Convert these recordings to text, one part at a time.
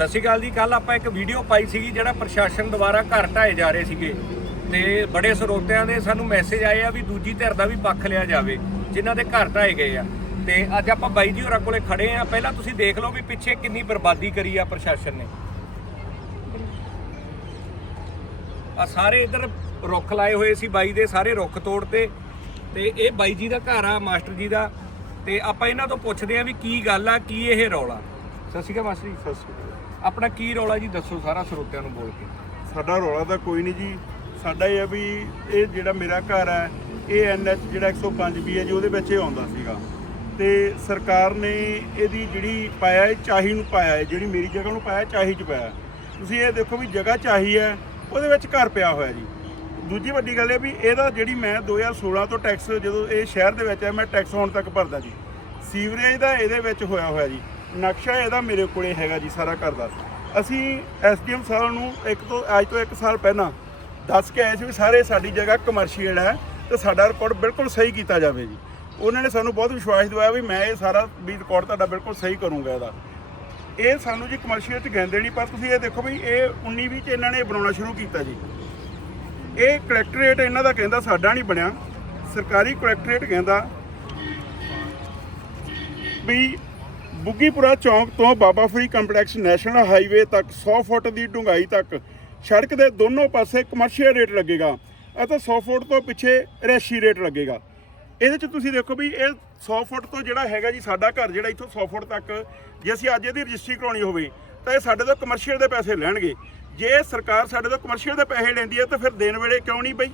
ਸਤਿ ਸ਼੍ਰੀ ਅਕਾਲ ਜੀ। ਕੱਲ ਆਪਾਂ ਇੱਕ ਵੀਡੀਓ ਪਾਈ ਸੀਗੀ ਜਿਹੜਾ ਪ੍ਰਸ਼ਾਸਨ ਦੁਆਰਾ ਘਰ ਢਾਏ ਜਾ ਰਹੇ ਸੀਗੇ। ਤੇ ਬੜੇ ਸਰੋਤਿਆਂ ਦੇ ਸਾਨੂੰ ਮੈਸੇਜ ਆਏ ਆ ਵੀ ਦੂਜੀ ਧਿਰ ਦਾ ਵੀ ਪੱਖ ਲਿਆ ਜਾਵੇ, ਜਿਨ੍ਹਾਂ ਦੇ ਘਰ ਢਾਏ ਗਏ ਆ। ਤੇ ਅੱਜ ਆਪਾਂ ਬਾਈ ਜੀ ਹੋਰਾਂ ਕੋਲੇ ਖੜੇ ਆ। ਪਹਿਲਾਂ ਤੁਸੀਂ ਦੇਖ ਲਓ ਵੀ ਪਿੱਛੇ ਕਿੰਨੀ ਬਰਬਾਦੀ ਕਰੀ ਆ ਪ੍ਰਸ਼ਾਸਨ ਨੇ। ਆ ਸਾਰੇ ਇਧਰ ਰੁੱਖ ਲਾਏ ਹੋਏ ਸੀ ਬਾਈ ਦੇ, ਸਾਰੇ ਰੁੱਖ ਤੋੜਤੇ। ਤੇ ਇਹ ਬਾਈ ਜੀ ਦਾ ਘਰ ਆ, ਮਾਸਟਰ ਜੀ ਦਾ। ਤੇ ਆਪਾਂ ਇਹਨਾਂ ਤੋਂ ਪੁੱਛਦੇ ਆ ਵੀ ਕੀ ਗੱਲ ਆ, ਕੀ ਇਹ ਰੌਲਾ? ਸਤਿ ਸ਼੍ਰੀ ਅਕਾਲ ਮਾਸਟਰ ਜੀ। ਸਤਿ ਸ਼੍ਰੀ ਅਕਾਲ। ਆਪਣਾ ਕੀ ਰੌਲਾ ਜੀ ਦੱਸੋ ਸਾਰਾ ਸਰੋਤਿਆਂ ਨੂੰ ਬੋਲ ਕੇ। ਸਾਡਾ ਰੌਲਾ ਤਾਂ ਕੋਈ ਨਹੀਂ ਜੀ। ਸਾਡਾ ਇਹ ਹੈ ਵੀ ਇਹ ਜਿਹੜਾ ਮੇਰਾ ਘਰ ਹੈ, ਇਹ ਐਨਐਚ ਜਿਹੜਾ 105 ਬੀ ਹੈ ਜੀ, ਉਹਦੇ ਵਿੱਚ ਇਹ ਆਉਂਦਾ ਸੀਗਾ। ਤੇ ਸਰਕਾਰ ਨੇ ਇਹਦੀ ਜਿਹੜੀ ਪਾਇਆ ਹੈ ਚਾਹੀ ਨੂੰ ਪਾਇਆ ਹੈ, ਜਿਹੜੀ ਮੇਰੀ ਜਗ੍ਹਾ ਨੂੰ ਪਾਇਆ, ਚਾਹੀ ਚ ਪਾਇਆ। ਤੁਸੀਂ ਇਹ ਦੇਖੋ ਵੀ ਜਗ੍ਹਾ ਚਾਹੀ ਹੈ, ਉਹਦੇ ਵਿੱਚ ਘਰ ਪਿਆ ਹੋਇਆ ਜੀ। ਦੂਜੀ ਵੱਡੀ ਗੱਲ ਇਹ ਵੀ ਇਹਦਾ ਜਿਹੜੀ ਮੈਂ 2016 ਤੋਂ ਟੈਕਸ ਜਦੋਂ ਇਹ ਸ਼ਹਿਰ ਦੇ ਵਿੱਚ ਹੈ ਮੈਂ ਟੈਕਸ ਹੁਣ ਤੱਕ ਭਰਦਾ ਜੀ। ਸੀਵਰੇਜ ਦਾ ਇਹਦੇ ਵਿੱਚ ਹੋਇਆ ਹੋਇਆ ਜੀ। ਨਕਸ਼ਾ ਇਹਦਾ ਮੇਰੇ ਕੋਲੇ ਹੈਗਾ ਜੀ ਸਾਰਾ ਘਰ ਦਾ। ਅਸੀਂ ਐਸਡੀਐਮ ਸਾਹਿਬ ਨੂੰ ਇੱਕ ਤੋਂ ਅੱਜ ਤੋਂ ਇੱਕ ਸਾਲ ਪਹਿਲਾਂ ਦੱਸ ਕੇ ਆਏ ਸੀ ਵੀ ਸਾਰੇ ਸਾਡੀ ਜਗ੍ਹਾ ਕਮਰਸ਼ੀਅਲ ਹੈ ਤੇ ਸਾਡਾ ਰਿਕਾਰਡ ਬਿਲਕੁਲ ਸਹੀ ਕੀਤਾ ਜਾਵੇ ਜੀ। ਉਹਨਾਂ ਨੇ ਸਾਨੂੰ ਬਹੁਤ ਵਿਸ਼ਵਾਸ ਦਿਵਾਇਆ ਵੀ ਮੈਂ ਇਹ ਸਾਰਾ ਵੀ ਰਿਕਾਰਡ ਤੁਹਾਡਾ ਬਿਲਕੁਲ ਸਹੀ ਕਰੂੰਗਾ ਇਹਦਾ। ਇਹ ਸਾਨੂੰ ਜੀ ਕਮਰਸ਼ੀਅਲ ਚ ਕਹਿੰਦੇ ਨਹੀਂ, ਪਰ ਤੁਸੀਂ ਇਹ ਦੇਖੋ ਵੀ ਇਹ 19 20 ਚ ਇਹਨਾਂ ਨੇ ਬਣਾਉਣਾ ਸ਼ੁਰੂ ਕੀਤਾ ਜੀ। ਇਹ ਕਲੈਕਟਰੇਟ ਇਹਨਾਂ ਦਾ ਕਹਿੰਦਾ ਸਾਡਾ ਨਹੀਂ ਬਣਿਆ। ਸਰਕਾਰੀ ਕਲੈਕਟਰੇਟ ਕਹਿੰਦਾ ਵੀ ਬੁੱਗੀਪੁਰਾ ਚੌਂਕ ਤੋਂ Baba Fari complex national highway ਤੱਕ 100 ਫੁੱਟ ਦੀ ਡੂੰਘਾਈ ਤੱਕ ਸੜਕ ਦੇ ਦੋਨੋਂ ਪਾਸੇ ਕਮਰਸ਼ੀਅਲ ਰੇਟ ਲੱਗੇਗਾ ਅਤੇ 100 ਫੁੱਟ ਤੋਂ ਪਿੱਛੇ ਰੈਸ਼ੀ ਰੇਟ ਲੱਗੇਗਾ। ਇਹਦੇ ਚ ਤੁਸੀਂ ਦੇਖੋ ਵੀ ਇਹ 100 ਫੁੱਟ ਤੋਂ ਜਿਹੜਾ ਹੈਗਾ ਜੀ ਸਾਡਾ ਘਰ ਜਿਹੜਾ ਇੱਥੋਂ 100 ਫੁੱਟ ਤੱਕ ਜੇ ਅਸੀਂ ਅੱਜ ਇਹਦੀ ਰਜਿਸਟਰੀ ਕਰਾਉਣੀ ਹੋਵੇ ਤਾਂ ਇਹ ਸਾਡੇ ਤੋਂ ਕਮਰਸ਼ੀਅਲ ਦੇ ਪੈਸੇ ਲੈਣਗੇ। ਜੇ ਸਰਕਾਰ ਸਾਡੇ ਤੋਂ ਕਮਰਸ਼ੀਅਲ ਦੇ ਪੈਸੇ ਲੈਂਦੀ ਹੈ ਤਾਂ ਫਿਰ ਦੇਣ ਵੇਲੇ ਕਿਉਂ ਨਹੀਂ ਬਈ?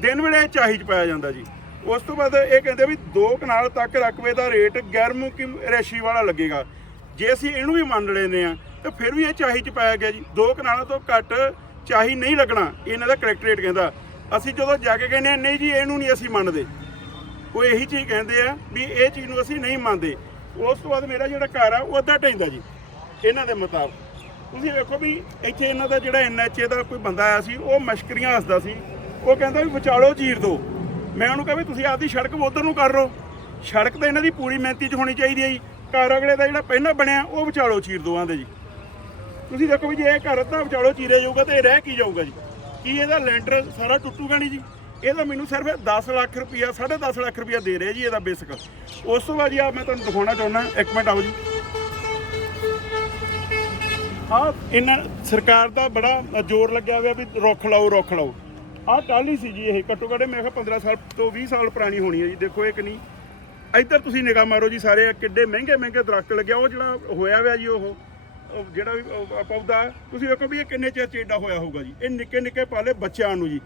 ਦਿਨ ਵੇਲੇ ਇਹ ਚਾਹੀ ਚ ਪਾਇਆ ਜਾਂਦਾ ਜੀ। ਉਸ ਤੋਂ ਬਾਅਦ ਇਹ ਕਹਿੰਦੇ ਵੀ 2 ਕਨਾਲ ਤੱਕ ਰਕਬੇ ਦਾ ਰੇਟ ਗੈਰ ਮੁਕਿਮ ਰੈਸ਼ੀ ਵਾਲਾ ਲੱਗੇਗਾ। ਜੇ ਅਸੀਂ ਇਹਨੂੰ ਵੀ ਮੰਨ ਲੈਨੇ ਆ ਤਾਂ ਫਿਰ ਵੀ ਇਹ ਚਾਹੀ ਚ ਪਾਇਆ ਗਿਆ ਜੀ। 2 ਕਨਾਲਾਂ ਤੋਂ ਘੱਟ ਚਾਹੀ ਨਹੀਂ ਲੱਗਣਾ, ਇਹਨਾਂ ਦਾ ਕਰੈਕਟਰੇਟ ਕਹਿੰਦਾ। ਅਸੀਂ ਜਦੋਂ ਜਾ ਕੇ ਕਹਿੰਦੇ ਆ ਨਹੀਂ ਜੀ, ਇਹਨੂੰ ਨਹੀਂ ਅਸੀਂ ਮੰਨਦੇ। ਕੋਈ ਇਹੀ ਚੀਜ਼ ਕਹਿੰਦੇ ਆ ਵੀ ਇਹ ਚੀਜ਼ ਨੂੰ ਅਸੀਂ ਨਹੀਂ ਮੰਨਦੇ। ਉਸ ਤੋਂ ਬਾਅਦ ਮੇਰਾ ਜਿਹੜਾ ਘਰ ਆ, ਉਹ ਅੱਧਾ ਢਹਿੰਦਾ ਜੀ, ਇਹਨਾਂ ਦੇ ਮੁਤਾਬਕ। ਤੁਸੀਂ ਵੇਖੋ ਵੀ ਇੱਥੇ ਇਹਨਾਂ ਦਾ ਜਿਹੜਾ ਐਨਐਚਏ ਦਾ ਕੋਈ ਬੰਦਾ ਆਇਆ ਸੀ, ਉਹ ਮਸ਼ਕਰੀਆਂ ਹੱਸਦਾ ਸੀ। ਉਹ ਕਹਿੰਦਾ ਵੀ, ਵਿਚਾਲੋ ਜੀਰ ਦਿਓ ਮੈਂ ਉਹਨੂੰ ਕਿਹਾ ਵੀ ਤੁਸੀਂ ਆਪਦੀ ਸੜਕ ਉਧਰ ਨੂੰ ਕਰ ਲਓ। ਸੜਕ ਤਾਂ ਇਹਨਾਂ ਦੀ ਪੂਰੀ ਮਿਹਨਤੀ 'ਚ ਹੋਣੀ ਚਾਹੀਦੀ ਹੈ ਜੀ। ਘਰ ਅਗਲੇ ਦਾ ਜਿਹੜਾ ਪਹਿਲਾਂ ਬਣਿਆ, ਉਹ ਵਿਚਾਲੋ ਚੀਰ ਦਿਓ ਆਂਦੇ ਜੀ। ਤੁਸੀਂ ਦੇਖੋ ਵੀ ਜੇ ਇਹ ਘਰ ਅੱਧਾ ਵਿਚਾਲੋ ਚੀਰਿਆ ਜਾਊਗਾ ਤੇ ਇਹ ਰਹਿ ਕੀ ਜਾਊਗਾ ਜੀ? ਕੀ ਇਹਦਾ ਲੈਂਟਰ ਸਾਰਾ ਟੁੱਟੂਗਾ ਨਹੀਂ ਜੀ? ਇਹਦਾ ਮੈਨੂੰ ਸਿਰਫ 10 ਲੱਖ ਰੁਪਇਆ 10.5 ਲੱਖ ਰੁਪਇਆ ਦੇ ਰਿਹਾ ਜੀ ਇਹਦਾ ਬੇਸਿਕ। ਉਸ ਤੋਂ ਬਾਅਦ ਜੀ ਆ ਮੈਂ ਤੁਹਾਨੂੰ ਦਿਖਾਉਣਾ ਚਾਹੁੰਦਾ, ਇੱਕ ਮਿੰਟ ਆਓ ਜੀ। ਆ ਇਹਨਾਂ ਸਰਕਾਰ ਦਾ ਬੜਾ ਜ਼ੋਰ ਲੱਗਿਆ ਹੋਇਆ ਵੀ ਰੁੱਖ ਲਾਓ ਰੁੱਖ ਲਾਓ। ਆਹ ਟਾਲੀ ਸੀ ਜੀ ਇਹ, ਘੱਟੋ ਘੱਟ ਮੈਂ ਕਿਹਾ 15 ਸਾਲ ਤੋਂ 20 ਸਾਲ ਪੁਰਾਣੀ ਹੋਣੀ ਹੈ ਜੀ, ਦੇਖੋ ਇਹ ਕਿੰਨੀ ਇੱਧਰ ਤੁਸੀਂ ਨਿਗਾਹ ਮਾਰੋ ਜੀ ਸਾਰੇ ਕਿੱਡੇ ਮਹਿੰਗੇ ਮਹਿੰਗੇ ਦਰਖਤ ਲੱਗਿਆ, ਉਹ ਜਿਹੜਾ ਹੋਇਆ ਹੋਇਆ ਜੀ ਉਹ ਜਿਹੜਾ ਵੀ ਪੌਦਾ, ਤੁਸੀਂ ਵੇਖੋ ਵੀ ਇਹ ਕਿੰਨੇ ਚਿਰ ਚੇਡਾ ਹੋਇਆ ਹੋਊਗਾ ਜੀ। ਇਹ ਨਿੱਕੇ ਨਿੱਕੇ ਪਾਲੇ ਬੱਚਿਆਂ ਨੂੰ ਜੀ।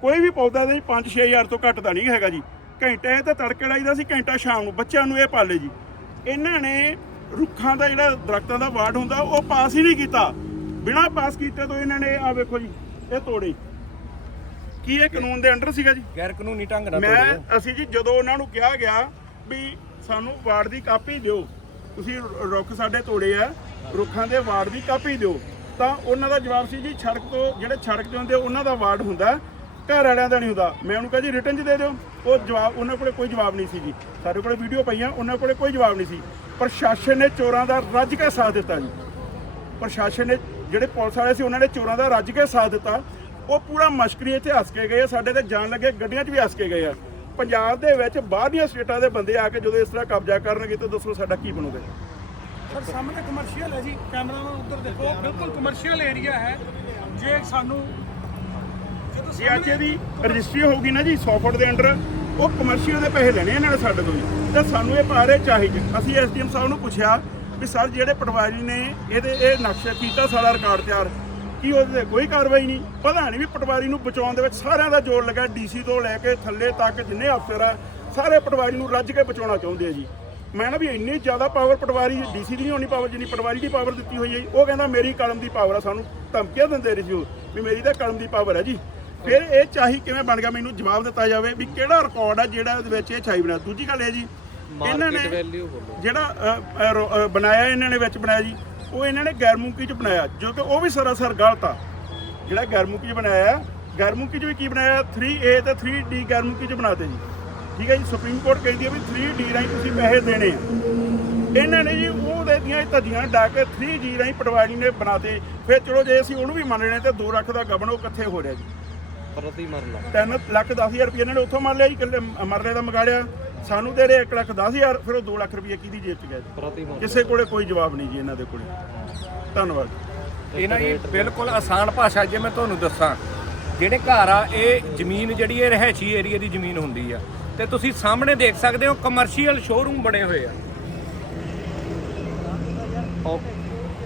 ਕੋਈ ਵੀ ਪੌਦਾ ਨਹੀਂ 5-6000 ਤੋਂ ਘੱਟ ਦਾ ਨਹੀਂ ਹੈਗਾ ਜੀ। ਘੰਟੇ ਤਾਂ ਤੜਕੇ ਲਾਈਦਾ ਸੀ, ਘੰਟਾ ਸ਼ਾਮ ਨੂੰ, ਬੱਚਿਆਂ ਨੂੰ ਇਹ ਪਾਲੇ ਜੀ। ਇਹਨਾਂ ਨੇ ਰੁੱਖਾਂ ਦਾ ਜਿਹੜਾ ਦਰਖਤਾਂ ਦਾ ਵਾਰਡ ਹੁੰਦਾ, ਉਹ ਪਾਸ ਹੀ ਨਹੀਂ ਕੀਤਾ। ਬਿਨਾਂ ਪਾਸ ਕੀਤੇ ਤੋਂ ਇਹਨਾਂ ਨੇ ਆ ਵੇਖੋ ਜੀ, ਇਹ ਤੋੜੇ। ਕੀ ਇਹ ਕਾਨੂੰਨ ਦੇ ਅੰਡਰ ਸੀਗਾ ਜੀ? ਗੈਰ ਕਾਨੂੰਨੀ ਢੰਗ ਨਾਲ ਮੈਂ। ਅਸੀਂ ਜੀ ਜਦੋਂ ਉਹਨਾਂ ਨੂੰ ਕਿਹਾ ਗਿਆ ਵੀ ਸਾਨੂੰ ਵਾਰਡ ਦੀ ਕਾਪੀ ਦਿਓ ਤੁਸੀਂ ਰੁ- ਰੁੱਖ ਸਾਡੇ ਤੋੜੇ ਆ ਰੁੱਖਾਂ ਦੇ ਵਾਰਡ ਦੀ ਕਾਪੀ ਦਿਓ ਤਾਂ ਉਹਨਾਂ ਦਾ ਜਵਾਬ ਸੀ ਜੀ ਸੜਕ ਤੋਂ ਜਿਹੜੇ ਸੜਕ ਤੇ ਹੁੰਦੇ ਉਹਨਾਂ ਦਾ ਵਾਰਡ ਹੁੰਦਾ ਘਰ ਵਾਲਿਆਂ ਦਾ ਨਹੀਂ ਹੁੰਦਾ। ਮੈਂ ਉਹਨੂੰ ਕਿਹਾ ਜੀ ਰਿਟਰਨ 'ਚ ਦੇ ਦਿਓ। ਉਹ ਜਵਾਬ ਉਹਨਾਂ ਕੋਲੇ ਕੋਈ ਜਵਾਬ ਨਹੀਂ ਸੀ ਜੀ। ਸਾਡੇ ਕੋਲੇ ਵੀਡੀਓ ਪਈਆਂ ਉਹਨਾਂ ਕੋਲੇ ਕੋਈ ਜਵਾਬ ਨਹੀਂ ਸੀ। ਪ੍ਰਸ਼ਾਸਨ ਨੇ ਚੋਰਾਂ ਦਾ ਰੱਜ ਕੇ ਸਾਥ ਦਿੱਤਾ ਜੀ। ਪ੍ਰਸ਼ਾਸਨ ਨੇ ਜਿਹੜੇ ਪੁਲਿਸ ਵਾਲੇ ਸੀ ਉਹਨਾਂ ਨੇ ਚੋਰਾਂ ਦਾ ਰੱਜ ਕੇ ਸਾਥ ਦਿੱਤਾ। ਉਹ ਪੂਰਾ ਮਸ਼ਕਰੀ ਇੱਥੇ ਹੱਸ ਕੇ ਗਏ ਆ, ਸਾਡੇ ਤੇ ਜਾਣ ਲੱਗੇ ਗੱਡੀਆਂ 'ਚ ਵੀ ਹੱਸ ਕੇ ਗਏ ਆ। ਪੰਜਾਬ ਦੇ ਵਿੱਚ ਬਾਹਰਲੀਆਂ ਸਟੇਟਾਂ ਦੇ ਬੰਦੇ ਆ ਕੇ ਜਦੋਂ ਇਸ ਤਰ੍ਹਾਂ ਕਬਜ਼ਾ ਕਰਨਗੇ ਤਾਂ ਦੱਸੋ ਸਾਡਾ ਕੀ ਬਣੂਗਾ? ਸਰ ਸਾਹਮਣੇ ਕਮਰਸ਼ੀਅਲ ਹੈ ਜੀ ਕੈਮਰਾਮੈਨ ਉੱਧਰ ਦੇਖੋ ਬਿਲਕੁਲ ਕਮਰਸ਼ੀਅਲ ਏਰੀਆ ਹੈ। ਜੇ ਸਾਨੂੰ ਜੇ ਅੱਜ ਇਹਦੀ ਰਜਿਸਟਰੀ ਹੋਊਗੀ ਨਾ ਜੀ 100 ਫੁੱਟ ਦੇ ਅੰਡਰ ਉਹ ਕਮਰਸ਼ੀਅਲ ਦੇ ਪੈਸੇ ਲੈਣੇ ਇਹਨਾਂ ਨੇ ਸਾਡੇ ਤੋਂ ਜੀ। ਤੇ ਸਾਨੂੰ ਇਹ ਪਾ ਰਹੇ ਚਾਹੀਦੇ ਅਸੀਂ ਐਸਡੀਐਮ ਸਾਹਿਬ ਨੂੰ ਪੁੱਛਿਆ ਵੀ ਸਰ ਜਿਹੜੇ ਪਟਵਾਰੀ ਨੇ ਇਹਦੇ ਇਹ ਨਕਸ਼ਾ ਕੀਤਾ ਸਾਰਾ ਰਿਕਾਰਡ ਤਿਆਰ। ਕੀ ਉਹਦੇ ਤੇ ਕੋਈ ਕਾਰਵਾਈ ਨਹੀਂ। ਪਤਾ ਨਹੀਂ ਵੀ ਪਟਵਾਰੀ ਨੂੰ ਬਚਾਉਣ ਦੇ ਵਿੱਚ ਸਾਰਿਆਂ ਦਾ ਜ਼ੋਰ ਲੱਗਾ। ਡੀਸੀ ਤੋਂ ਲੈ ਕੇ ਥੱਲੇ ਤੱਕ ਜਿੰਨੇ ਅਫਸਰ ਆ ਸਾਰੇ ਪਟਵਾਰੀ ਨੂੰ ਰੱਜ ਕੇ ਬਚਾਉਣਾ ਚਾਹੁੰਦੇ ਆ ਜੀ। ਮੈਂ ਨਾ ਵੀ ਇੰਨੀ ਜ਼ਿਆਦਾ ਪਾਵਰ ਪਟਵਾਰੀ ਡੀਸੀ ਦੀ ਨਹੀਂ ਹੋਣੀ ਪਾਵਰ ਜਿੰਨੀ ਪਟਵਾਰੀ ਦੀ ਪਾਵਰ ਦਿੱਤੀ ਹੋਈ ਹੈ। ਉਹ ਕਹਿੰਦਾ ਮੇਰੀ ਕਲਮ ਦੀ ਪਾਵਰ ਆ ਸਾਨੂੰ। ਧਮਕੀਆਂ ਦਿੰਦੇ ਰਹੇ ਉਹ, ਵੀ ਮੇਰੀ ਤਾਂ ਕਲਮ ਦੀ ਪਾਵਰ ਹੈ ਜੀ। ਫਿਰ ਇਹ ਚਾਹੀ ਕਿਵੇਂ ਬਣ ਗਿਆ ਮੈਨੂੰ ਜਵਾਬ ਦਿੱਤਾ ਜਾਵੇ ਵੀ ਕਿਹੜਾ ਰਿਕਾਰਡ ਆ ਜਿਹੜਾ ਇਹਦੇ ਵਿੱਚ ਇਹ ਚਾਹੀ ਬਣਾ ਦੂਜੀ ਗੱਲ ਇਹ ਜੀ ਇਹਨਾਂ ਨੇ ਜਿਹੜਾ ਬਣਾਇਆ ਇਹਨਾਂ ਨੇ ਵਿੱਚ ਬਣਾਇਆ ਜੀ। ਉਹ ਇਹਨਾਂ ਨੇ ਗੈਰਮੁਖੀ ਚ ਬਣਾਇਆ ਜੋ ਕਿ ਉਹ ਵੀ ਸਰਾਸਰ ਗਲਤ ਆ। ਜਿਹੜਾ ਗੈਰਮੁਖੀ ਚ ਬਣਾਇਆ ਗੈਰਮੁਖੀ ਚ ਵੀ ਕੀ ਬਣਾਇਆ? 3A ਤੇ 3D ਗੈਰਮੁਖੀ ਚ ਬਣਾਤੇ ਜੀ। ਠੀਕ ਹੈ ਜੀ ਸੁਪਰੀਮ ਕੋਰਟ ਕਹਿੰਦੀ ਹੈ ਵੀ 3D ਰਾਹੀਂ ਤੁਸੀਂ ਪੈਸੇ ਦੇਣੇ ਆ। ਇਹਨਾਂ ਨੇ ਜੀ ਉਹਦੇ ਦੀਆਂ ਧੱਜੀਆਂ ਡਾ ਕੇ 3G ਰਾਹੀਂ ਪਟਵਾਰੀ ਨੇ ਬਣਾਤੇ। ਫਿਰ ਚਲੋ ਜੇ ਅਸੀਂ ਉਹਨੂੰ ਵੀ ਮੰਨ ਲੈਣੇ ਤੇ 2 ਲੱਖ ਦਾ ਗਬਨ ਉਹ ਕਿੱਥੇ ਹੋ ਰਿਹਾ ਜੀ। ਪ੍ਰਤੀ ਮਰਲਾ। 3 ਲੱਖ 10000 ਰੁਪਏ ਇਹਨਾਂ ਨੇ ਉੱਥੋਂ ਮੰਨ ਲਿਆ ਜੀ ਮਰਲੇ ਦਾ ਮਗਾੜਿਆ ਸਾਨੂੰ ਦੇ ਰਹੇ 1 ਲੱਖ 10000 ਫਿਰ ਉਹ 2 ਲੱਖ ਰੁਪਏ ਕਿਹਦੀ ਜੇਬ 'ਚ ਗਏ? ਕਿਸੇ ਕੋਲੇ ਕੋਈ ਜਵਾਬ ਨਹੀਂ ਜੀ ਇਹਨਾਂ ਦੇ ਕੋਲੇ। ਧੰਨਵਾਦ। ਇਹਨਾਂ ਇਹ ਬਿਲਕੁਲ ਆਸਾਨ ਭਾਸ਼ਾ ਜੇ ਮੈਂ ਤੁਹਾਨੂੰ ਦੱਸਾਂ ਜਿਹੜੇ ਘਰ ਆ ਇਹ ਜ਼ਮੀਨ ਜਿਹੜੀ ਇਹ ਰਹਿਸ਼ੀ ਏਰੀਆ ਦੀ ਜ਼ਮੀਨ ਹੁੰਦੀ ਆ। ਤੇ ਤੁਸੀਂ ਸਾਹਮਣੇ ਦੇਖ ਸਕਦੇ ਹੋ ਕਮਰਸ਼ੀਅਲ ਸ਼ੋਰੂਮ ਬਣੇ ਹੋਏ ਆ।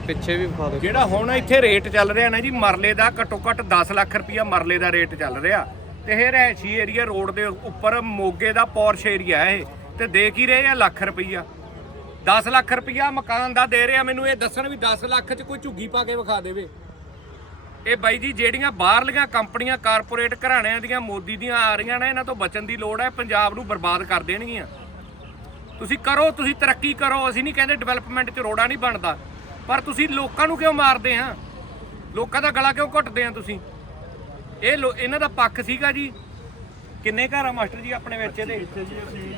ਪਿੱਛੇ ਵੀ ਵਿਖਾ ਦਿਓ। ਜਿਹੜਾ ਹੁਣ ਇੱਥੇ ਰੇਟ ਚੱਲ ਰਿਹਾ ਨਾ ਜੀ ਮਰਲੇ ਦਾ ਘੱਟੋ ਘੱਟ 10 ਲੱਖ ਰੁਪਇਆ ਮਰਲੇ ਦਾ ਰੇਟ ਚੱਲ ਰਿਹਾ। ਤੇ ਇਹ ਰਹਿਸ਼ੀ ਏਰੀਆ ਰੋਡ ਦੇ ਉੱਪਰ ਮੋਗੇ ਦਾ ਪੋਰਸ਼ ਏਰੀਆ ਇਹ। ਤੇ ਦੇ ਕੀ ਰਹੇ ਆ, ਲੱਖ ਰੁਪਈਆ। 10 ਲੱਖ ਰੁਪਈਆ ਮਕਾਨ ਦਾ ਦੇ ਰਿਹਾ ਮੈਨੂੰ, ਇਹ ਦੱਸਣ ਵੀ 10 ਲੱਖ 'ਚ ਕੋਈ ਝੁੱਗੀ ਪਾ ਕੇ ਵਿਖਾ ਦੇਵੇ। ਇਹ ਬਾਈ ਜੀ, ਜਿਹੜੀਆਂ ਬਾਹਰਲੀਆਂ ਕੰਪਨੀਆਂ ਕਾਰਪੋਰੇਟ ਘਰਾਣਿਆਂ ਦੀਆਂ, ਮੋਦੀ ਦੀਆਂ ਆ ਰਹੀਆਂ ਨੇ, ਇਹਨਾਂ ਤੋਂ ਬਚਣ ਦੀ ਲੋੜ ਹੈ, ਪੰਜਾਬ ਨੂੰ ਬਰਬਾਦ ਕਰ ਦੇਣਗੀਆਂ। ਤੁਸੀਂ ਕਰੋ, ਤੁਸੀਂ ਤਰੱਕੀ ਕਰੋ, ਅਸੀਂ ਨਹੀਂ ਕਹਿੰਦੇ ਡਿਵੈਲਪਮੈਂਟ 'ਚ ਰੋੜਾ ਨਹੀਂ ਬਣਦਾ। ਪਰ ਤੁਸੀਂ ਲੋਕਾਂ ਨੂੰ ਕਿਉਂ ਮਾਰਦੇ ਆ? ਲੋਕਾਂ ਦਾ ਗਲਾ ਕਿਉਂ ਘੁੱਟਦੇ ਆ ਤੁਸੀਂ? ਇਹ ਲੋ- ਇਹਨਾਂ ਦਾ ਪੱਖ ਸੀਗਾ ਜੀ। ਕਿੰਨੇ ਘਰ ਆ ਮਾਸਟਰ ਜੀ ਆਪਣੇ ਵਿੱਚ ਇਹਦੇ? ਇੱਥੇ ਜੀ ਅਸੀਂ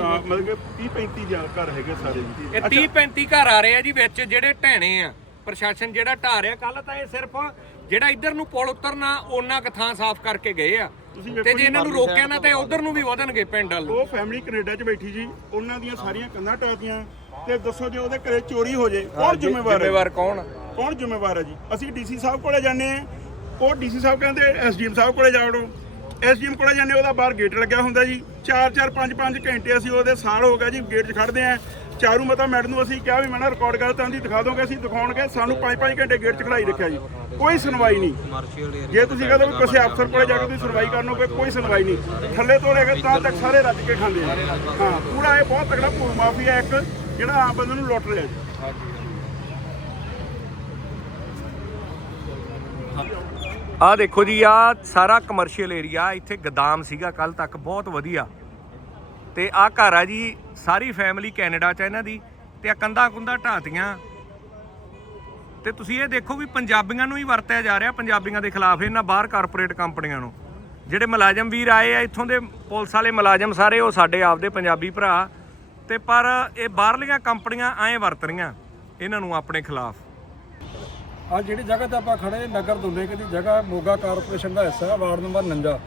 ਅਹ ਮਤਲਬ ਕਿ 30 35 ਜਾਂ ਘਰ ਹੈਗੇ ਸਾਰੇ ਜੀ। ਇਹ 30 35 ਘਰ ਆ ਰਹੇ ਆ ਜੀ ਵਿੱਚ ਜਿਹੜੇ ਢਹਿਣੇ ਆ। ਪ੍ਰਸ਼ਾਸਨ ਜਿਹੜਾ ਢਾ ਰਿਹਾ ਕੱਲ ਤਾਂ ਇਹ ਸਿਰਫ ਜਿਹੜਾ ਇੱਧਰ ਨੂੰ ਪੁਲ ਉਤਰਨਾ ਉਹਨਾਂ ਕੁ ਥਾਂ ਸਾਫ਼ ਕਰਕੇ ਗਏ ਆ। ਤੁਸੀਂ ਤੇ ਜੇ ਇਹਨਾਂ ਨੂੰ ਰੋਕਿਆ ਨਾ ਤੇ ਉਧਰ ਨੂੰ ਵੀ ਵਧਣਗੇ ਪਿੰਡ ਵੱਲ। ਨੂੰ। ਉਹ ਫੈਮਿਲੀ ਕੈਨੇਡਾ 'ਚ ਬੈਠੀ ਜੀ ਉਹਨਾਂ ਦੀਆਂ ਸਾਰੀਆਂ ਕੰਧਾਂ ਟਾਤੀਆਂ ਤੇ ਦੱਸੋ ਜੇ ਉਹਦੇ ਘਰੇ ਚੋਰੀ ਹੋ ਜੇ ਕੌਣ ਜ਼ਿੰਮੇਵਾਰ ਹੈ? ਜ਼ਿੰਮੇਵਾਰ ਕੌਣ? ਕੌਣ ਜ਼ਿੰਮੇਵਾਰ ਹੈ ਜੀ? ਅਸੀਂ ਡੀਸੀ ਸਾਹਿਬ ਕੋਲੇ ਜਾਂਦੇ ਆ ਉਹ ਡੀਸੀ ਸਾਹਿਬ ਕਹਿੰਦੇ ਐਸਡੀਐਮ ਸਾਹਿਬ ਕੋਲੇ ਜਾਵੜੋ ਐਸਡੀਐਮ ਕੋਲੇ ਜਾਂਦੇ, ਉਹਦਾ ਬਾਹਰ ਗੇਟ ਲੱਗਿਆ ਹੁੰਦਾ ਜੀ। 4 4 5 5 ਘੰਟੇ ਅਸੀਂ ਉਹਦੇ ਸਾਲ ਹੋ ਗਿਆ ਜੀ ਗੇਟ 'ਚ ਖੜਦੇ ਆ। ਚਾਰੂ ਮਤਾ ਮੈਡਮ ਨੂੰ ਅਸੀਂ ਕਿਹਾ ਵੀ ਮੈਂ ਨਾ ਰਿਕਾਰਡ ਕਰ ਤਾਂ ਦੀ ਦਿਖਾ ਦੋਗੇ, ਅਸੀਂ ਦਿਖਾਉਣਗੇ। ਸਾਨੂੰ 5 5 ਘੰਟੇ ਗੇਟ 'ਚ ਖੜਾਈ ਰੱਖਿਆ ਜੀ। ਕੋਈ ਸੁਣਵਾਈ ਨਹੀਂ। ਜੇ ਤੁਸੀਂ ਕਹਿੰਦੇ ਵੀ ਕਿਸੇ ਅਫਸਰ ਕੋਲੇ ਜਾ ਕੇ ਤੁਸੀਂ ਸੁਣਵਾਈ ਕਰਨੋਗੇ ਕੋਈ ਸੁਣਵਾਈ ਨਹੀਂ। ਥੱਲੇ ਤੋਂ ਲੈ ਕੇ ਤਾਂ ਤੱਕ ਸਾਰੇ ਰੱਜ ਕੇ ਖਾਂਦੇ ਆ। ਹਾਂ, ਪੂਰਾ ਇਹ ਬਹੁਤ ਤਕੜਾ ਭੂ ਮਾਫੀਆ ਇੱਕ, ਜਿਹੜਾ ਆਮ ਬੰਦੇ ਨੂੰ ਲੁੱਟ ਰਿਹਾ ਜੀ। ਆ ਦੇਖੋ ਜੀ ਆ ਸਾਰਾ ਕਮਰਸ਼ੀਅਲ ਏਰੀਆ ਇੱਥੇ ਗਦਾਮ ਸੀਗਾ ਕੱਲ ਤੱਕ, ਬਹੁਤ ਵਧੀਆ। ਤੇ ਆ ਘਰ ਆ ਜੀ, ਸਾਰੀ ਫੈਮਿਲੀ ਕੈਨੇਡਾ ਚ ਇਹਨਾਂ ਦੀ, ਤੇ ਆ ਕੰਧਾਂ ਕੁੰਧਾਂ ਢਾਤੀਆਂ ਤੇ ਤੁਸੀਂ ਇਹ ਦੇਖੋ ਵੀ ਪੰਜਾਬੀਆਂ ਨੂੰ ਹੀ ਵਰਤਿਆ ਜਾ ਰਿਹਾ, ਪੰਜਾਬੀਆਂ ਦੇ ਖਿਲਾਫ ਇਹਨਾਂ ਬਾਹਰ ਕਾਰਪੋਰੇਟ ਕੰਪਨੀਆਂ ਨੂੰ। ਜਿਹੜੇ ਮੁਲਾਜ਼ਮ ਵੀਰ ਆਏ ਆ, ਇੱਥੋਂ ਦੇ ਪੁਲਿਸ ਵਾਲੇ ਮੁਲਾਜ਼ਮ ਸਾਰੇ, ਉਹ ਸਾਡੇ ਆਪਦੇ ਪੰਜਾਬੀ ਭਰਾ। ਤੇ ਪਰ ਇਹ ਬਾਹਰਲੀਆਂ ਕੰਪਨੀਆਂ ਐਂ ਵਰਤ ਰਹੀਆਂ, ਇਹਨਾਂ ਨੂੰ ਆਪਣੇ ਖਿਲਾਫ। ਆ ਜਿਹੜੀ ਜਗ੍ਹਾ ਤੇ ਆਪਾਂ ਖੜੇ ਨਗਰ ਦੁਲੇਕੇ ਦੀ ਜਗ੍ਹਾ, ਮੋਗਾ ਕਾਰਪੋਰੇਸ਼ਨ ਦਾ ਹਿੱਸਾ ਹੈ, ਵਾਰਡ ਨੰਬਰ 49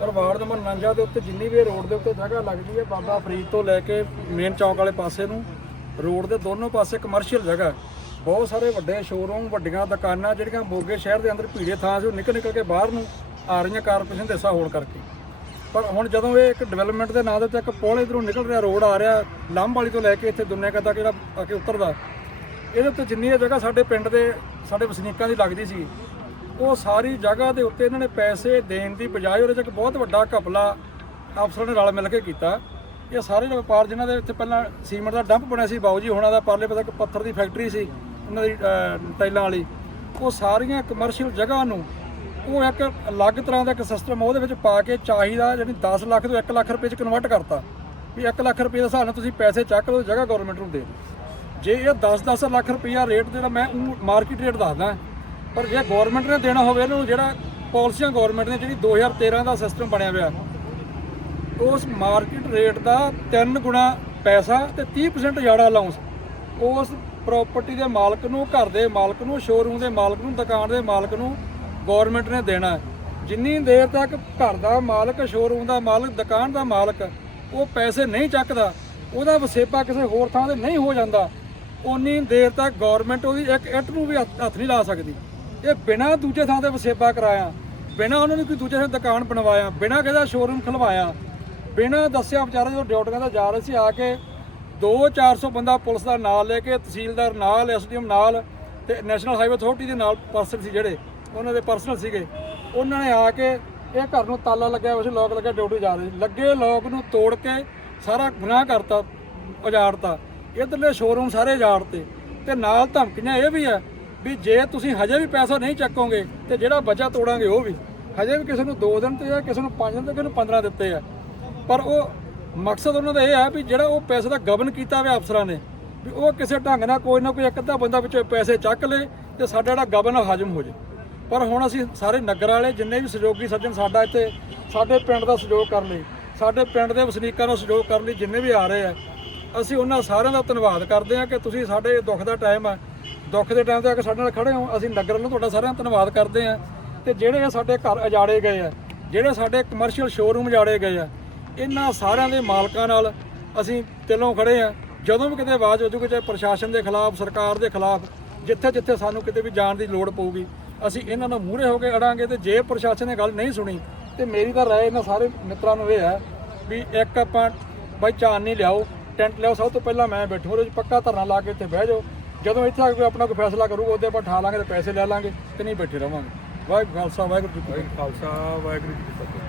ਪਰ ਵਾਰਡ ਨੰਬਰ 49 ਦੇ ਉੱਤੇ ਜਿੰਨੀ ਵੀ ਰੋਡ ਦੇ ਉੱਤੇ ਜਗ੍ਹਾ ਲੱਗਦੀ ਹੈ, ਬਾਬਾ ਫਰੀਦ ਤੋਂ ਲੈ ਕੇ ਮੇਨ ਚੌਕ ਵਾਲੇ ਪਾਸੇ ਨੂੰ, ਰੋਡ ਦੇ ਦੋਨੋਂ ਪਾਸੇ ਕਮਰਸ਼ੀਅਲ ਜਗ੍ਹਾ ਬਹੁਤ ਸਾਰੇ ਵੱਡੇ ਸ਼ੋਰੂਮ ਵੱਡੀਆਂ ਦੁਕਾਨਾਂ ਜਿਹੜੀਆਂ ਮੋਗੇ ਸ਼ਹਿਰ ਦੇ ਅੰਦਰ ਭੀੜੇ ਥਾਂ ਸੀ ਨਿਕਲ ਨਿਕਲ ਕੇ ਬਾਹਰ ਨੂੰ ਆ ਰਹੀਆਂ ਕਾਰਪੋਰੇਸ਼ਨ ਦੇ ਹਿੱਸਾ ਹੋਣ ਕਰਕੇ। ਪਰ ਹੁਣ ਜਦੋਂ ਇਹ ਇੱਕ ਡਿਵੈਲਪਮੈਂਟ ਦੇ ਨਾਂ ਦੇ ਉੱਤੇ ਇੱਕ ਪੁਲ ਇਧਰੋਂ ਨਿਕਲ ਰਿਹਾ, ਰੋਡ ਆ ਰਿਹਾ ਲੰਬ ਵਾਲੀ ਤੋਂ ਲੈ ਕੇ ਇੱਥੇ ਦੁਨੀਆ ਤੱਕ ਜਿਹੜਾ ਆ ਕੇ ਉਤਰਦਾ, ਇਹਦੇ ਉੱਤੇ ਜਿੰਨੀ ਇਹ ਜਗ੍ਹਾ ਸਾਡੇ ਪਿੰਡ ਦੇ ਸਾਡੇ ਵਸਨੀਕਾਂ ਦੀ ਲੱਗਦੀ ਸੀ। ਉਹ ਸਾਰੀ ਜਗ੍ਹਾ ਦੇ ਉੱਤੇ ਇਹਨਾਂ ਨੇ ਪੈਸੇ ਦੇਣ ਦੀ ਬਜਾਏ ਉਹਦੇ 'ਚ ਇੱਕ ਬਹੁਤ ਵੱਡਾ ਘਪਲਾ ਅਫਸਰਾਂ ਨੇ ਰਲ ਮਿਲ ਕੇ ਕੀਤਾ। ਇਹ ਸਾਰੇ ਜਿਹੜੇ ਵਪਾਰ ਜਿਨ੍ਹਾਂ ਦੇ ਇੱਥੇ ਪਹਿਲਾਂ ਸੀਮੈਂਟ ਦਾ ਡੰਪ ਬਣਿਆ ਸੀ, ਬਾਊ ਜੀ ਹੋਣਾ ਦਾ ਪਰਲੇ ਪਾਸੇ ਇੱਕ ਪੱਥਰ ਦੀ ਫੈਕਟਰੀ ਸੀ, ਉਹਨਾਂ ਦੀ ਟਾਈਲਾਂ ਵਾਲੀ। ਉਹ ਸਾਰੀਆਂ ਕਮਰਸ਼ੀਅਲ ਜਗ੍ਹਾ ਨੂੰ ਉਹ ਇੱਕ ਅਲੱਗ ਤਰ੍ਹਾਂ ਦਾ ਇੱਕ ਸਿਸਟਮ ਉਹਦੇ ਵਿੱਚ ਪਾ ਕੇ ਚਾਹੀਦਾ ਜਿਹੜੀ 10 ਲੱਖ ਤੋਂ 1 ਲੱਖ ਰੁਪਏ 'ਚ ਕਨਵਰਟ ਕਰਤਾ। ਵੀ 1 ਲੱਖ ਰੁਪਏ ਦੇ ਹਿਸਾਬ ਨਾਲ ਤੁਸੀਂ ਪੈਸੇ ਚੱਕ ਲਓ, ਜਗ੍ਹਾ ਗਵਰਨਮੈਂਟ ਨੂੰ ਦੇ ਦਿਓ। ਜੇ ਇਹ 10-10 ਲੱਖ ਰੁਪਈਆ ਰੇਟ ਜਿਹੜਾ ਮੈਂ ਮਾਰਕੀਟ ਰੇਟ ਦੱਸਦਾ। ਪਰ ਜੇ ਗਵਰਨਮੈਂਟ ਨੇ ਦੇਣਾ ਹੋਵੇ ਇਹਨੂੰ ਜਿਹੜਾ ਪਾਲਿਸੀਆਂ ਗਵਰਨਮੈਂਟ ਨੇ, ਜਿਹੜੀ 2013 ਦਾ ਸਿਸਟਮ ਬਣਿਆ ਹੋਇਆ, ਉਸ ਮਾਰਕੀਟ ਰੇਟ ਦਾ 3 ਗੁਣਾ ਪੈਸਾ ਤੇ 30% ਜ਼ਿਆਦਾ ਅਲਾਉਂਸ ਉਸ ਪ੍ਰਾਪਰਟੀ ਦੇ ਮਾਲਕ ਨੂੰ, ਘਰ ਦੇ ਮਾਲਕ ਨੂੰ ਸ਼ੋਰੂਮ ਦੇ ਮਾਲਕ ਨੂੰ, ਦੁਕਾਨ ਦੇ ਮਾਲਕ ਨੂੰ ਗਵਰਨਮੈਂਟ ਨੇ ਦੇਣਾ। ਜਿੰਨੀ ਦੇਰ ਤੱਕ ਘਰ ਦਾ ਮਾਲਕ ਸ਼ੋਰੂਮ ਦਾ ਮਾਲਕ, ਦੁਕਾਨ ਦਾ ਮਾਲਕ ਉਹ ਪੈਸੇ ਨਹੀਂ ਚੱਕਦਾ, ਉਹਦਾ ਵਸੇਬਾ ਕਿਸੇ ਹੋਰ ਥਾਂ ਤੇ ਨਹੀਂ ਹੋ ਜਾਂਦਾ। ਉਨੀ ਦੇਰ ਤੱਕ ਗਵਰਨਮੈਂਟ ਉਹਦੀ ਇੱਕ ਇੱਟ ਨੂੰ ਵੀ ਹੱਥ ਹੱਥ ਨਹੀਂ ਲਾ ਸਕਦੀ। ਇਹ ਬਿਨਾਂ ਦੂਜੇ ਥਾਂ ਤੇ ਵਸੇਬਾ ਕਰਾਇਆ, ਬਿਨਾਂ ਉਹਨਾਂ ਨੂੰ ਕੋਈ ਦੂਜੇ ਥਾਂ ਦੁਕਾਨ ਬਣਵਾਇਆ, ਬਿਨਾਂ ਕਿਹਦਾ ਸ਼ੋਰੂਮ ਖਲਵਾਇਆ, ਬਿਨਾਂ ਦੱਸਿਆ ਵਿਚਾਰੇ ਜਦੋਂ ਡਿਊਟੀਆਂ ਤੇ ਜਾ ਰਹੇ ਸੀ ਆ ਕੇ 2-400 ਬੰਦਾ ਪੁਲਿਸ ਦਾ ਨਾਲ ਲੈ ਕੇ, ਤਹਿਸੀਲਦਾਰ ਨਾਲ ਐਸਡੀਐਮ ਨਾਲ ਤੇ ਨੈਸ਼ਨਲ ਹਾਈਵੇ ਅਥਾਰਟੀ ਦੇ ਨਾਲ ਪਰਸਨ ਸੀ ਜਿਹੜੇ, ਉਹਨਾਂ ਦੇ ਪਰਸਨਲ ਸੀਗੇ। ਉਹਨਾਂ ਨੇ ਆ ਕੇ ਇਹ ਘਰ ਨੂੰ ਤਾਲਾ ਲੱਗਿਆ ਹੋਇਆ ਸੀ ਲੋਕ ਲੱਗਿਆ, ਡਿਊਟੀ ਜਾ ਰਹੇ ਸੀ। ਲੱਗੇ ਲੋਕ ਨੂੰ ਤੋੜ ਕੇ ਸਾਰਾ ਗੁਨਾਹ ਕਰਤਾ, ਉਜਾੜਤਾ। ਇਧਰਲੇ ਸ਼ੋਰੂਮ ਸਾਰੇ ਉਜਾੜਤੇ ਤੇ। ਨਾਲ ਧਮਕੀਆਂ ਇਹ ਵੀ ਆ ਵੀ ਜੇ ਤੁਸੀਂ ਹਜੇ ਵੀ ਪੈਸਾ ਨਹੀਂ ਚੱਕੋਗੇ, ਤੇ ਜਿਹੜਾ ਬਚਾ ਤੋੜਾਂਗੇ ਉਹ ਵੀ। ਹਜੇ ਵੀ ਕਿਸੇ ਨੂੰ 2 ਦਿਨ ਤੇ ਆ ਕਿਸੇ ਨੂੰ 5 ਦਿਨ ਤੇ ਕਿਸੇ ਨੂੰ 15 ਦਿੱਤੇ ਆ। ਪਰ ਉਹ ਮਕਸਦ ਉਹਨਾਂ ਦਾ ਇਹ ਹੈ ਵੀ ਜਿਹੜਾ ਉਹ ਪੈਸੇ ਦਾ ਗਬਨ ਕੀਤਾ ਹੋਇਆ ਅਫਸਰਾਂ ਨੇ, ਵੀ ਉਹ ਕਿਸੇ ਢੰਗ ਨਾਲ ਕੋਈ ਨਾ ਕੋਈ ਇੱਕ ਅੱਧਾ ਬੰਦਾ ਵਿੱਚੋਂ ਪੈਸੇ ਚੱਕ ਲੇ ਤੇ ਸਾਡਾ ਜਿਹੜਾ ਗਬਨ ਆ ਹਜਮ ਹੋ ਜੇ। ਪਰ ਹੁਣ ਅਸੀਂ ਸਾਰੇ ਨਗਰ ਵਾਲੇ, ਜਿੰਨੇ ਵੀ ਸਹਿਯੋਗੀ ਸੱਜਣ ਸਾਡਾ ਇੱਥੇ, ਸਾਡੇ ਪਿੰਡ ਦਾ ਸਹਿਯੋਗ ਕਰਨ ਲਈ, ਸਾਡੇ ਪਿੰਡ ਦੇ ਵਸਨੀਕਾਂ ਦਾ ਸਹਿਯੋਗ ਕਰਨ ਲਈ ਜਿੰਨੇ ਵੀ ਆ ਰਹੇ ਆ ਅਸੀਂ ਉਹਨਾਂ ਸਾਰਿਆਂ ਦਾ ਧੰਨਵਾਦ ਕਰਦੇ ਹਾਂ ਕਿ ਤੁਸੀਂ ਸਾਡੇ ਦੁੱਖ ਦਾ ਟਾਈਮ ਆ। ਦੁੱਖ ਦੇ ਟਾਈਮ ਤੇ ਆ ਕੇ ਸਾਡੇ ਨਾਲ ਖੜੇ ਹੋ। ਅਸੀਂ ਨਗਰ ਵੱਲੋਂ ਤੁਹਾਡਾ ਸਾਰਿਆਂ ਦਾ ਧੰਨਵਾਦ ਕਰਦੇ ਹਾਂ। ਤੇ ਜਿਹੜੇ ਸਾਡੇ ਘਰ ਉਜਾੜੇ ਗਏ ਆ, ਜਿਹੜੇ ਸਾਡੇ ਕਮਰਸ਼ੀਅਲ ਸ਼ੋਰੂਮ ਉਜਾੜੇ ਗਏ ਆ, ਇਹਨਾਂ ਸਾਰਿਆਂ ਦੇ ਮਾਲਕਾਂ ਨਾਲ ਅਸੀਂ ਤਿਲੋਂ ਖੜੇ ਆ ਜਦੋਂ ਵੀ ਕਿਤੇ ਆਵਾਜ਼ ਹੋ ਜੂਗੀ ਚਾਹੇ ਪ੍ਰਸ਼ਾਸਨ ਦੇ ਖਿਲਾਫ, ਸਰਕਾਰ ਦੇ ਖਿਲਾਫ, ਜਿੱਥੇ ਜਿੱਥੇ ਸਾਨੂੰ ਕਿਤੇ ਵੀ ਜਾਣ ਦੀ ਲੋੜ ਪਊਗੀ, ਅਸੀਂ ਇਹਨਾਂ ਨੂੰ ਮੂਹਰੇ ਹੋ ਕੇ ਅੜਾਂਗੇ ਤੇ ਜੇ ਪ੍ਰਸ਼ਾਸਨ ਨੇ ਗੱਲ ਨਹੀਂ ਸੁਣੀ, ਤੇ ਮੇਰੀ ਤਾਂ ਰਾਏ ਇਹਨਾਂ ਸਾਰੇ ਮਿੱਤਰਾਂ ਨੂੰ ਇਹ ਹੈ ਵੀ ਇੱਕ ਆਪਾਂ ਬਾਈ ਚਾਨ ਨਹੀਂ ਲਿਆਓ। ਟੈਂਟ ਲਿਆਓ, ਸਭ ਤੋਂ ਪਹਿਲਾਂ ਮੈਂ ਬੈਠੂ, ਉਹਦੇ ਵਿੱਚ ਪੱਕਾ ਧਰਨਾ ਲਾ ਕੇ ਇੱਥੇ ਬਹਿ ਜਾਓ। ਜਦੋਂ ਇੱਥੇ ਆ ਕੇ ਆਪਣਾ ਕੋਈ ਫੈਸਲਾ ਕਰੂਗਾ, ਉਹਦੇ ਆਪਾਂ ਠਾ ਲਾਂਗੇ ਤੇ ਪੈਸੇ ਲੈ ਲਾਂਗੇ ਤੇ ਨਹੀਂ ਬੈਠੇ ਰਵਾਂਗੇ ਵਾਹਿਗੁਰੂ ਖਾਲਸਾ, ਵਾਹਿਗੁਰੂ ਜੀ ਕੀ ਫਤਿਹ। ਖਾਲਸਾ ਵਾਹਿਗੁਰੂ ਜੀ ਕੀ ਫਤਿਹ।